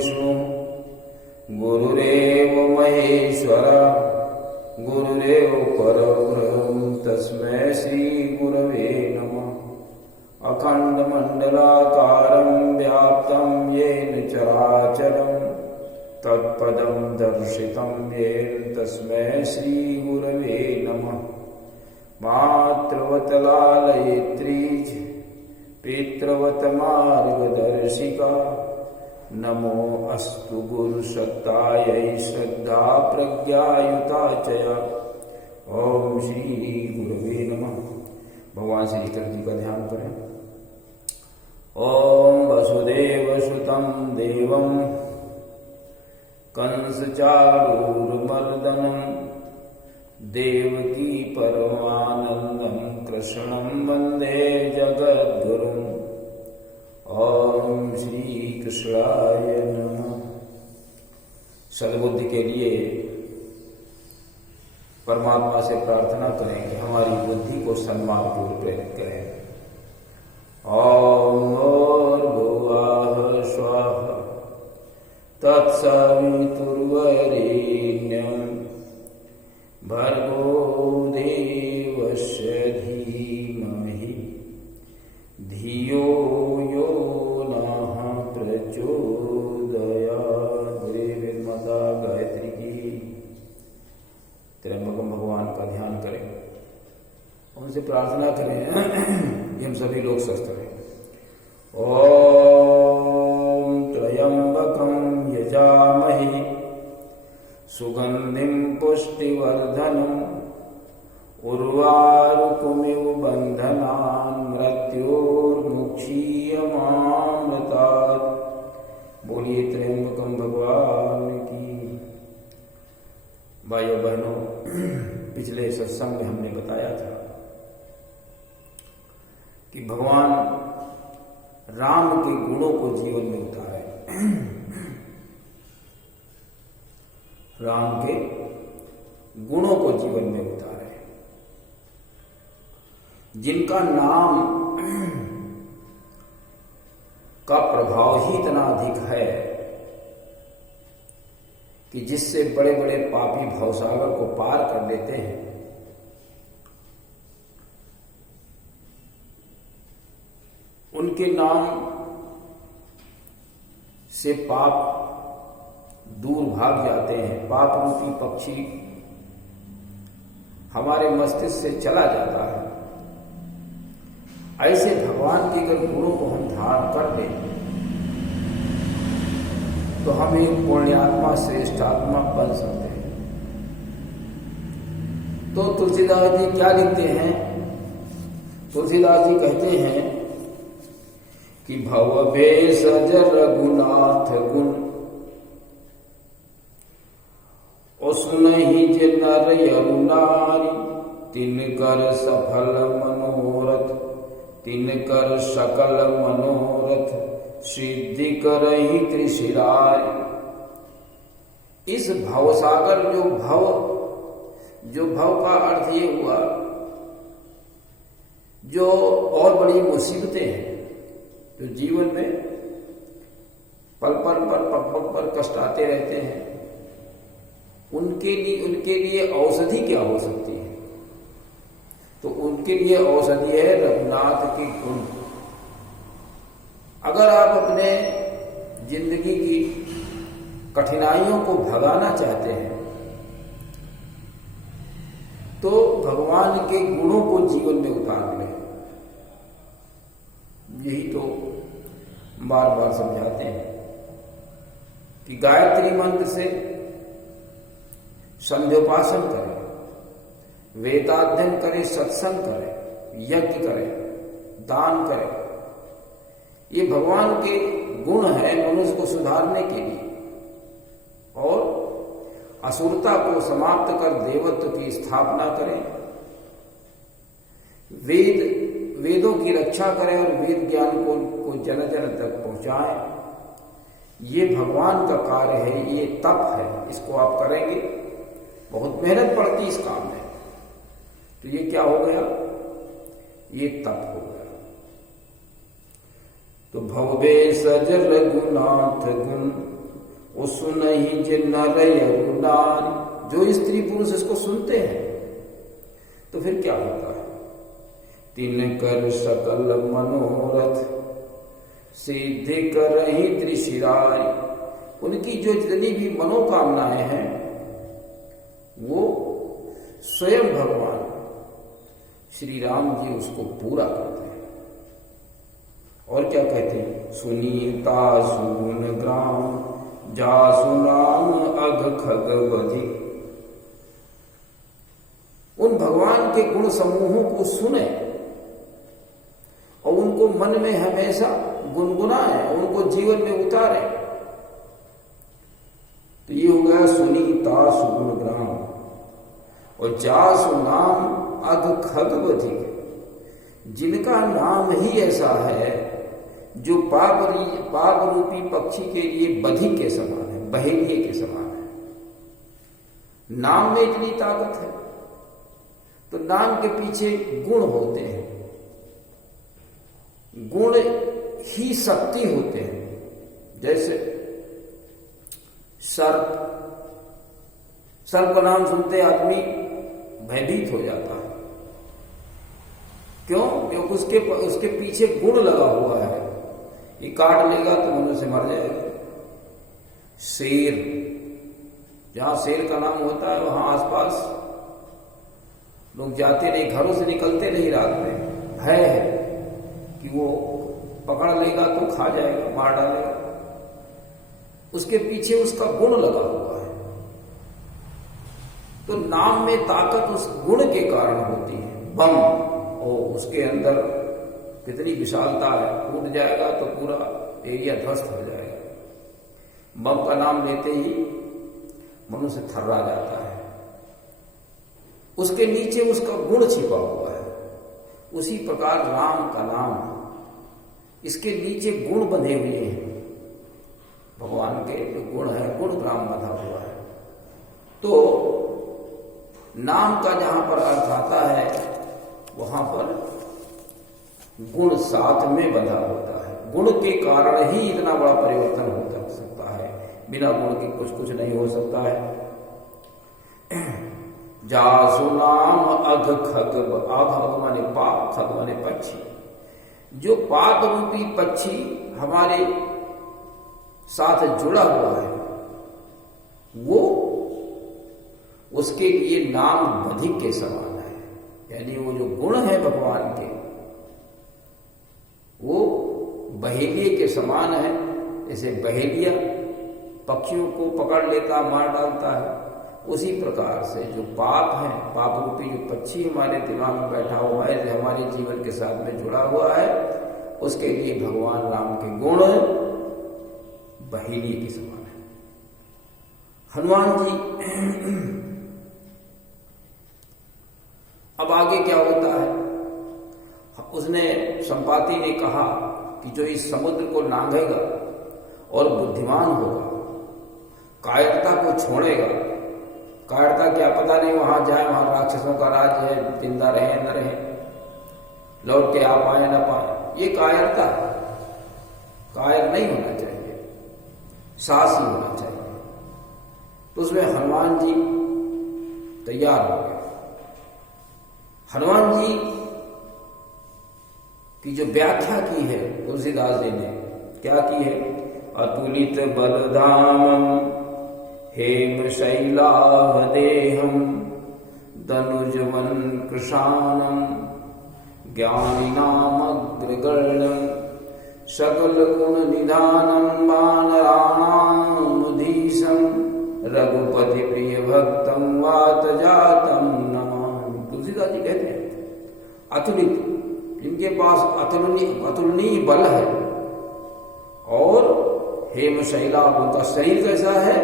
विष्णु गुरुरेव महेश्वर गुरुरेव परब्रह्म तस्मै श्री गुरवे नमः। अखण्डमण्डलाकारं व्याप्तं येन चराचरं तत्पदं दर्शितं येन तस्मै श्री गुरवे नमः। मातृवत लालयित्रीच पितृवत मार्गदर्शिका नमो अस्तु गुरुसत्तायै श्रद्धा प्रज्ञायुता चया। ओम श्री गुरवे नमः। भगवान श्री कृष्ण जी का ध्यान करें। ओम वसुदेव सुतं देवं कंसचारूरमर्दनं देवकी परमानंदं कृष्णं वंदे जगद्गुरुम्। ओम श्री कृष्णाय नमः। सद्बुद्धि के लिए परमात्मा से प्रार्थना करें कि हमारी बुद्धि को सन्मान पूर्व प्रेरित करें। ओम भूर्भुवः स्वः तत्सवितुर्वरेण्यं भर्गो देवस्य धीमहि धियो यो नः प्रचोदयात्। वेद माता गायत्री की। त्र्यंबकम भगवान का ध्यान करें, उनसे प्रार्थना करें कि हम सभी लोग स्वस्थ रहें। ओम त्र्यंबकम यजामहे सुगंधिं पुष्टिवर्धनम् उर्वारुकमिव बंधनान् मृत्योर्मुक्षीयमामृतात्। बोलिए त्र्यंबकम भगवान की। भाइयों बहनों, पिछले सत्संग में हमने बताया था कि भगवान राम के गुणों को जीवन में उतारे। राम के गुणों को जीवन में उतारे, जिनका नाम का प्रभाव ही इतना अधिक है कि जिससे बड़े बड़े पापी भवसागर को पार कर लेते हैं। उनके नाम से पाप दूर भाग जाते हैं। पाप रूपी पक्षी हमारे मस्तिष्क से चला जाता है। ऐसे भगवान के अगर गुणों को हम धारण कर लें तो हम एक पुण्यात्मा श्रेष्ठ आत्मा बन सकते हैं। तो तुलसीदास जी क्या लिखते हैं? तुलसीदास जी कहते हैं कि भव भेषज रघुनाथ गुण सुनहि जे नर यरु नारी तिनकर सफल मनोरथ तिनकर सकल मनोरथ सिद्धि करहि त्रिशिराय। इस भवसागर जो भव का अर्थ ये हुआ जो और बड़ी मुसीबतें हैं जो जीवन में पल पल पर पग पग पर कष्ट आते रहते हैं, उनके लिए औषधि क्या हो सकती है? तो उनके लिए औषधि है रघुनाथ के गुण। अगर आप अपने जिंदगी की कठिनाइयों को भगाना चाहते हैं तो भगवान के गुणों को जीवन में उतार लें। यही तो बार बार समझाते हैं कि गायत्री मंत्र से संध्योपासन करें, वेदाध्ययन करें, सत्संग करें, यज्ञ करें, दान करें। ये भगवान के गुण है मनुष्य को सुधारने के लिए और असुरता को समाप्त कर देवत्व की स्थापना करें। वेदों की रक्षा करें और वेद ज्ञान को जन जन तक पहुंचाएं। ये भगवान का कार्य है, ये तप है। इसको आप करेंगे, बहुत मेहनत पड़ती इस काम में, तो ये क्या हो गया? ये तप हो गया। तो भव भेषज रघुनाथ गुण वो सुन ही जे नर नारी, जो स्त्री पुरुष इसको सुनते हैं तो फिर क्या होता है? तीन कर सकल मनोरथ सिद्धि कर ही त्रिशिरारी, उनकी जो जितनी भी मनोकामनाएं हैं वो स्वयं भगवान श्री राम जी उसको पूरा करते हैं। और क्या कहते हैं? सुनीता सुगुण ग्राम जासु नाम अघ खग बधि, उन भगवान के गुण समूहों को सुने और उनको मन में हमेशा गुनगुनाए और उनको जीवन में उतारे। तो ये हो गया सुनीता सुगुण ग्राम। और जासु नाम अघ खग बधि, जिनका नाम ही ऐसा है जो पाप रूपी पक्षी के लिए बधिक के समान है, बहेलिए के समान है। नाम में इतनी ताकत है, तो नाम के पीछे गुण होते हैं, गुण ही शक्ति होते हैं। जैसे सर्प का नाम सुनते आदमी भयभीत हो जाता है। क्यों? क्योंकि उसके पीछे गुण लगा हुआ है। ये काट लेगा तो मनुष्य मर जाएगा। शेर, जहां शेर का नाम होता है वहां आसपास लोग जाते नहीं, घरों से निकलते नहीं रात में, भय है कि वो पकड़ लेगा तो खा जाएगा, मार डालेगा। उसके पीछे उसका गुण लगा हुआ है। तो नाम में ताकत उस गुण के कारण होती है। बम, और उसके अंदर कितनी विशालता है, टूट जाएगा तो पूरा एरिया ध्वस्त हो जाएगा। बम का नाम लेते ही मनुष्य थर्रा जाता है। उसके नीचे उसका गुण छिपा हुआ है। उसी प्रकार राम का नाम, इसके नीचे गुण बंधे हुए हैं। भगवान के जो गुण है, गुण ग्राम बंधा हुआ है। तो नाम का जहां पर अर्थ आता है वहां पर गुण साथ में बंधा होता है। गुण के कारण ही इतना बड़ा परिवर्तन हो सकता है, बिना गुण के कुछ नहीं हो सकता है। जासु नाम अघ खग, अघ माने पाप, खग माने पक्षी। जो पाप रूपी पक्षी हमारे साथ जुड़ा हुआ है वो उसके लिए नाम बधिक के समान है। यानी वो जो गुण है भगवान के वो बहेलिए के समान है। जैसे बहेलिया पक्षियों को पकड़ लेता, मार डालता है, उसी प्रकार से जो पाप है, पाप रूपी जो पक्षी हमारे दिमाग में बैठा हुआ है, जो हमारे जीवन के साथ में जुड़ा हुआ है, उसके लिए भगवान राम के गुण बहेलिए के समान है। हनुमान जी अब आगे क्या होता है? उसने, संपाति ने कहा कि जो इस समुद्र को लांघेगा और बुद्धिमान होगा, कायरता को छोड़ेगा। कायरता क्या, पता नहीं वहां जाए, वहां राक्षसों का राज है, जिंदा रहे न रहे, लौट के आ पाए न पाए, ये कायरता है। कायर नहीं होना चाहिए, साहसी होना चाहिए। तो उसमें हनुमान जी तैयार हो गए। हनुमान जी की जो व्याख्या की है तुलसीदास जी ने, क्या की है? अतुलित बलधामम हेम शैलावदेहम दनुजवन कृशानम ज्ञानिनामग्रगण्यम सकल गुण निधानम वानराणामुधीशम रघुपति प्रिय भक्तम वात जातम नमामि। तुलसीदास जी कहते हैं अतुलित, जिनके पास अतुलनीय बल है, और हेम शैला, उनका शरीर कैसा है?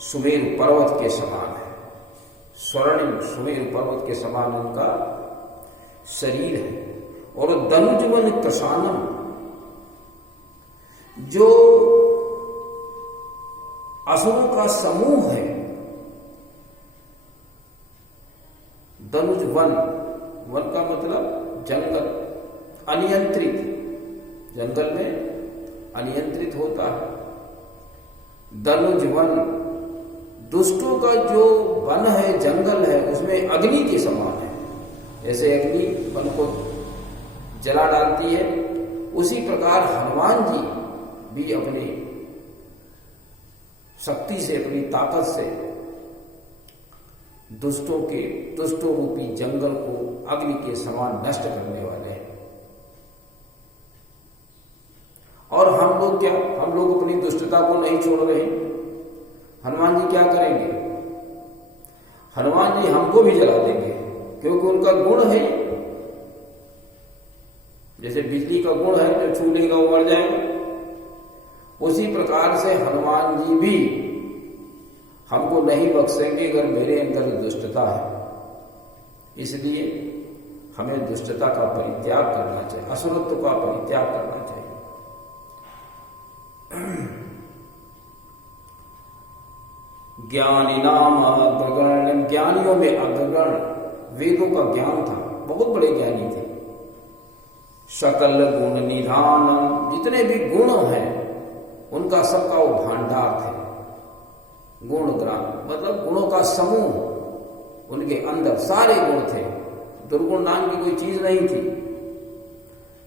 सुमेरु पर्वत के समान है। स्वर्णिम सुमेरु पर्वत के समान उनका शरीर है। और दनुजवन कृशानम, जो असुरों का समूह है। दनुज वन, वन का मतलब जंगल, अनियंत्रित, जंगल में अनियंत्रित होता है। दनुज वन, दुष्टों का जो वन है, जंगल है, उसमें अग्नि के समान है। जैसे अग्नि वन को जला डालती है, उसी प्रकार हनुमान जी भी अपनी शक्ति से, अपनी ताकत से दुष्टों रूपी जंगल को अग्नि के समान नष्ट करने वाले हैं। और हम लोग क्या, हम लोग अपनी दुष्टता को नहीं छोड़ रहे। हनुमान जी क्या करेंगे? हनुमान जी हमको भी जला देंगे, क्योंकि उनका गुण है, जैसे बिजली का गुण है, जो छू लेगा वो मर जाएगा। उसी प्रकार से हनुमान जी भी हमको नहीं बख्शेंगे अगर मेरे अंदर दुष्टता है। इसलिए हमें दुष्टता का परित्याग करना चाहिए, असुरत्व का परित्याग करना चाहिए। ज्ञानी नाम अग्रगण्य, ज्ञानियों में अग्रगण्य, वेदों का ज्ञान था, बहुत बड़े ज्ञानी थे। सकल गुण निधानम, जितने भी गुण हैं उनका सबका वो भांडार थे। गुण ग्राम मतलब गुणों का समूह, उनके अंदर सारे गुण थे, दुर्गुण नाम की कोई चीज नहीं थी।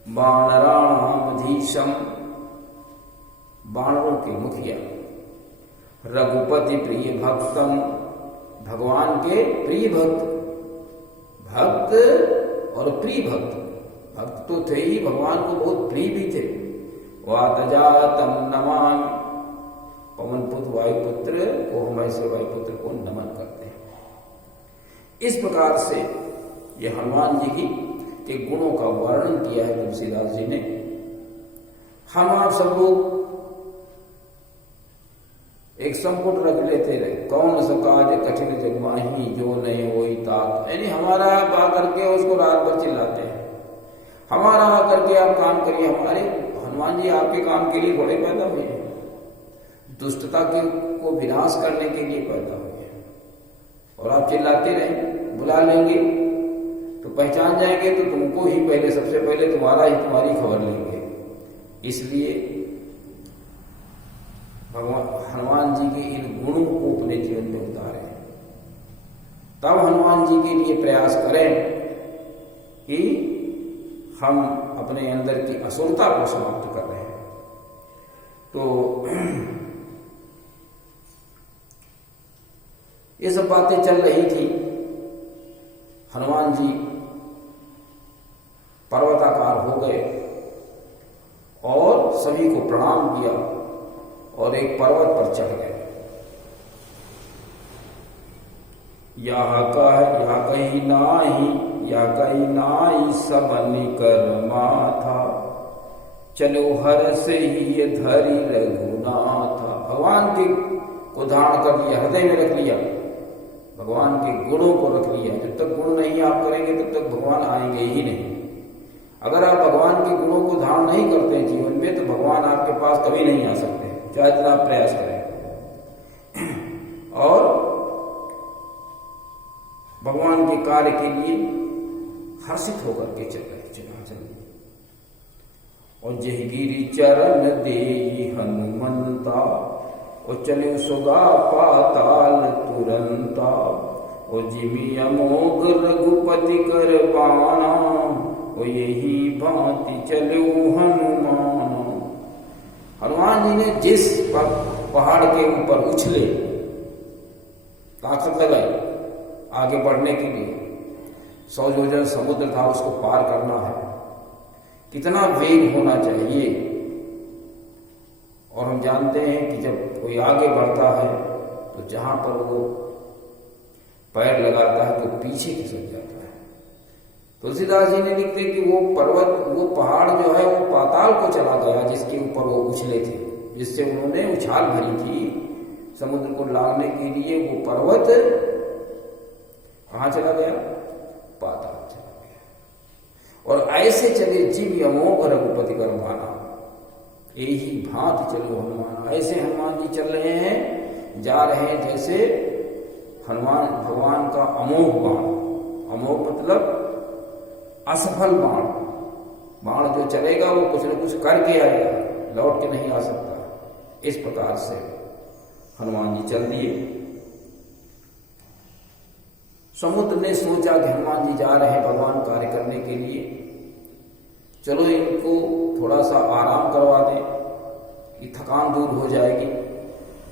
बाणराणामधीशम, बाणरों के मुखिया। रघुपति प्रिय भक्तम, भगवान के प्रिय भक्त, भक्त और प्रिय भक्त। भक्त तो थे ही, भगवान को बहुत प्रिय भी थे। वातजातम नमामि, पवन पुत्र वायुपुत्र को हम ऐसे वायुपुत्र को नमन करते हैं। इस प्रकार से ये हनुमान जी की के गुणों का वर्णन किया है तुलसीदास जी ने। हम आप सब लोग एक संपुट रख लेते रहे, कौन सा कार्य कठिन जग माही, जो नहीं होई तात। यानी हमारा आप आकर के उसको रात भर चिल्लाते हैं, हमारा आकर के आप काम करिए। हमारे हनुमान जी आपके काम के लिए थोड़े पैदा हुए हैं, दुष्टता को विनाश करने के लिए पैदा हुए हैं। और आप चिल्लाते रहें, बुला लेंगे तो पहचान जाएंगे, तो तुमको ही पहले, सबसे पहले तुम्हारी खबर लेंगे। इसलिए भगवान हनुमान जी के इन गुणों को अपने जीवन में उतारें, तब हनुमान जी के लिए प्रयास करें कि हम अपने अंदर की असुरता को समाप्त कर रहे हैं। तो ये सब बातें चल रही थी। हनुमान जी पर्वताकार हो गए और सभी को प्रणाम किया और एक पर्वत पर चढ़ गए। या कहीं नाही सबनि कर माथा, चलो हर से ही ये धरी रघुनाथा। भगवान के को धारण कर लिया, हृदय में रख लिया, भगवान के गुणों को रख लिया। जब तक गुण नहीं आप करेंगे तब तक भगवान आएंगे ही नहीं। अगर आप भगवान के गुणों को धारण नहीं करते जीवन में, तो भगवान आपके पास कभी नहीं आ सकते, चाहे जितना आप प्रयास करें। और भगवान के कार्य के लिए हर्षित होकर के चल रहे और जय गिरि चरण देई हनुमंता, और चले सुगा पाताल तुरंता। और जिमि अमोघ रघुपति कर बाणा, और यही भांति चलो हनुमान। हनुमान जी ने जिस पहाड़ के ऊपर उछले, ताकत लगाई आगे बढ़ने के लिए, 100 योजन समुद्र था, उसको पार करना है, कितना वेग होना चाहिए। और हम जानते हैं कि जब कोई आगे बढ़ता है तो जहां पर वो पैर लगाता है तो पीछे खिसक जाता है। तुलसीदास जी ने लिखते कि वो पर्वत, वो पहाड़ जो है वो पाताल को चला गया, जिसके ऊपर वो उछले थे, जिससे उन्होंने उछाल भरी थी समुद्र को लागने के लिए। वो पर्वत कहां चला गया? पाताल चला गया। और ऐसे चले जिम अमोघ रघुपति कर भाना, यही भांति चलो हनुमान। ऐसे हनुमान जी चल रहे हैं, जा रहे हैं जैसे हनुमान भगवान का अमोघ बाण। अमोघ मतलब असफल बाण। बाण जो चलेगा वो कुछ न कुछ करके आएगा, लौट के नहीं आ सकता। इस प्रकार से हनुमान जी चल दिए। समुद्र ने सोचा कि हनुमान जी जा रहे हैं भगवान कार्य करने के लिए, चलो इनको थोड़ा सा आराम करवा दें कि थकान दूर हो जाएगी।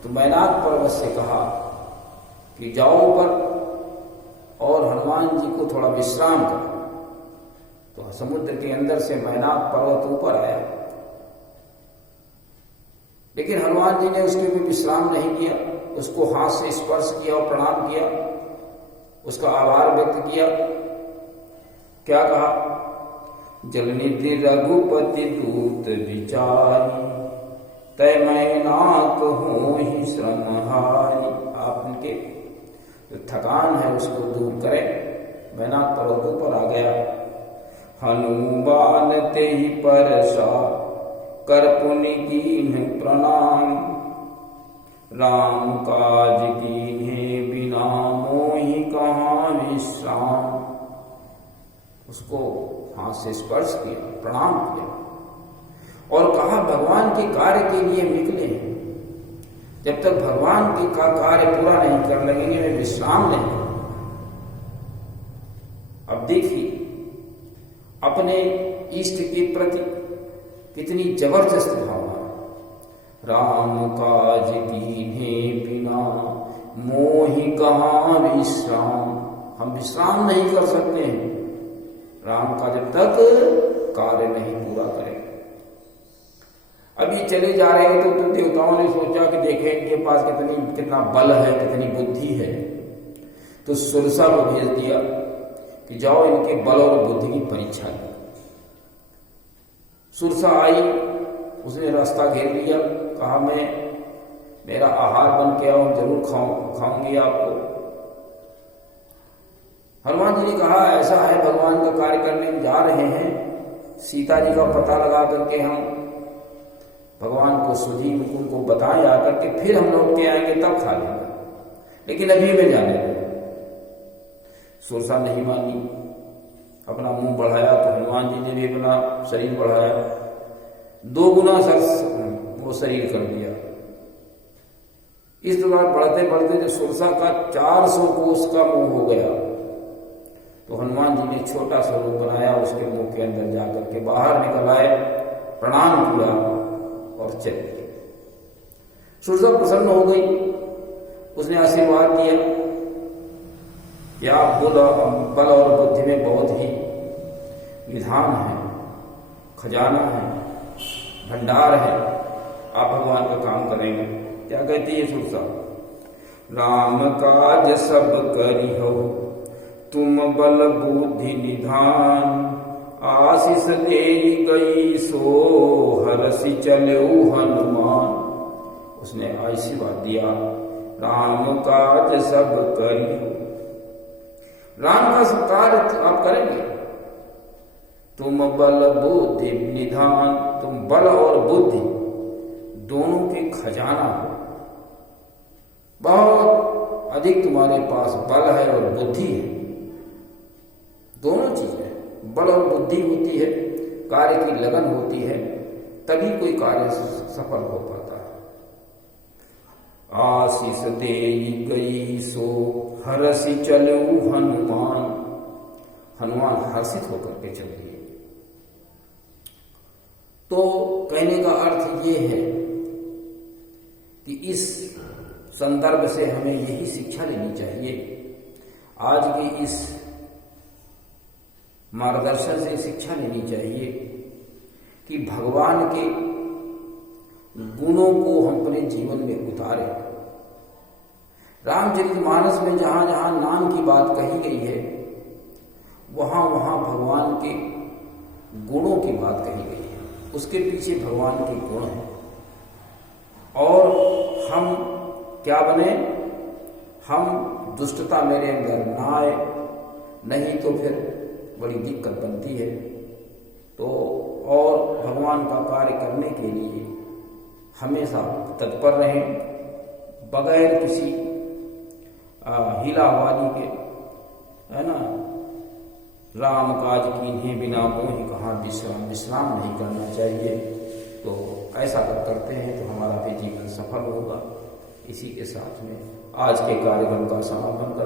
तो मैनाक पर्वत से कहा कि जाओ ऊपर और हनुमान जी को थोड़ा विश्राम करो। तो समुद्र के अंदर से मैनाक पर्वत ऊपर आया, लेकिन हनुमान जी ने उसके भी विश्राम नहीं किया, उसको हाथ से स्पर्श किया और प्रणाम किया, उसका आभार व्यक्त किया। क्या कहा? जलनिधि रघुपति दूत विचारी, तय मैनाक होहि श्रम हारी। आप उनके जो थकान है उसको दूर करें। मैनाक पर्वतों पर आ गया। हनुमान ते ही परसा, कर पुनि कीन्ह प्रणाम, राम काज कीन्हे बिना मोहि कहाँ विश्राम। उसको हाथ से स्पर्श किया, प्रणाम किया और कहा भगवान के कार्य के लिए निकले हैं, जब तक भगवान के का कार्य पूरा नहीं कर लगेंगे वे विश्राम नहीं। अब देखिए अपने इष्ट के प्रति कितनी जबरदस्त भावना। राम काज कीन्हे बिना मोहि कहाँ विश्राम। हम विश्राम नहीं कर सकते हैं राम का जब तक कार्य नहीं पूरा करें। अभी चले जा रहे हैं तो देवताओं ने सोचा कि देखें इनके पास कितना बल है, कितनी बुद्धि है। तो सुरसा को भेज दिया कि जाओ इनके बल और बुद्धि की परीक्षा लो। सुरसा आई, उसने रास्ता घेर लिया, कहा मैं मेरा आहार बन के आओ, जरूर खाऊंगी आपको। हनुमान जी ने कहा ऐसा है भगवान का कार्य करने जा रहे हैं, सीता जी का पता लगा करके हम भगवान को सुधी मुकुंद को बताएं आकर के, फिर हम लोग के आएंगे तब खा लेंगे, लेकिन अभी में जाने दो। सुरसा नहीं मानी, अपना मुंह बढ़ाया तो हनुमान जी ने भी अपना शरीर बढ़ाया, 2 गुना वो शरीर कर दिया। इस तरह बढ़ते बढ़ते जो सुरसा का 400 कोस का मुंह हो गया, तो हनुमान जी ने छोटा सा रूप बनाया, उसके मुंह के अंदर जाकर के बाहर निकल आए, प्रणाम किया और चले गए। सुरसा प्रसन्न हो गई, उसने आशीर्वाद दिया, या बल और बुद्धि में बहुत ही निधान है, खजाना है, भंडार है, आप भगवान का काम करेंगे। क्या कहती है सुरसा? राम काज सब करी हो, तुम बल बुद्धि निधान, आशीष दे गई सो हरसि चले हनुमान। उसने आशीर्वाद दिया, राम काज सब करी हो, राम का सब कार्य आप करेंगे। तुम बल बुद्धि निधान, तुम बल और बुद्धि दोनों के खजाना हो, बहुत अधिक तुम्हारे पास बल है और बुद्धि है, दोनों चीजें, बल और बुद्धि होती है, कार्य की लगन होती है, तभी कोई कार्य सफल हो पाता है। आशीष दे गई सो हरसि चलऊ हनुमान, हनुमान हर्षित होकर के चल दिए। तो कहने का अर्थ ये है कि इस संदर्भ से हमें यही शिक्षा लेनी चाहिए, आज की इस मार्गदर्शन से शिक्षा लेनी चाहिए कि भगवान के गुणों को हम अपने जीवन में उतारें। रामचरितमानस में जहां जहां नाम की बात कही गई है, वहां वहां भगवान के गुणों की बात कही गई है, उसके पीछे भगवान के गुण हैं। और हम क्या बने? हम दुष्टता मेरे अंदर ना आए, नहीं तो फिर बड़ी दिक्कत बनती है। तो और भगवान का कार्य करने के लिए हमेशा तत्पर रहें, बगैर किसी हिलावाली के, है ना। राम काज कीन्हे बिना मोहि कहाँ विश्राम, विश्राम नहीं करना चाहिए। तो ऐसा करते हैं तो हमारा भी जीवन सफल होगा। इसी के साथ में आज के कार्यक्रम का समापन